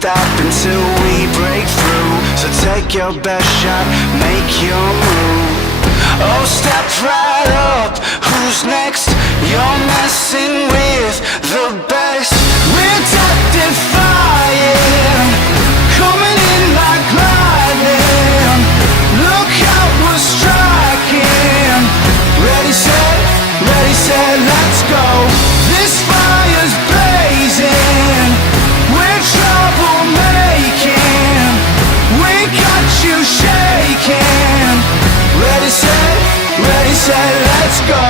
stop until we break through. So take your best shot, make your move. Oh, step right up, who's next? You're messing with the best. We're death-defying, coming in like lightning. Look out, we're striking. Ready, set, let's go. This fire's blazing, we're troublemaking. We got you shaking. Ready, set, let's go.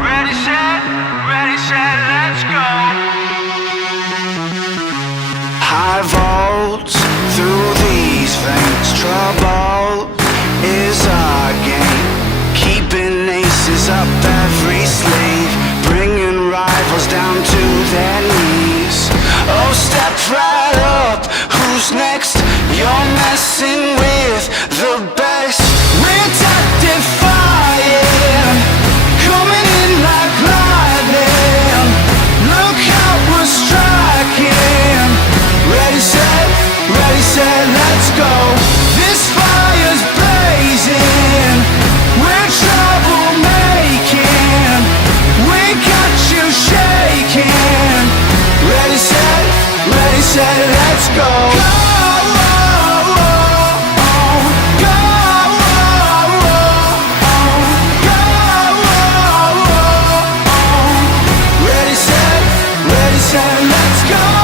Ready, set, let's go. High volts through these veins, trouble is our game. Keeping aces up every sleeve, bringing rivals down to their knees. Oh, step right up, who's next? You're messing with the best. We're death-defying, coming in like lightning. Look out, we're striking. Ready, set, let's go. This fire's blazing, we're troublemaking. We got you shaking. Ready, set, let's go. Ready, set, let's go.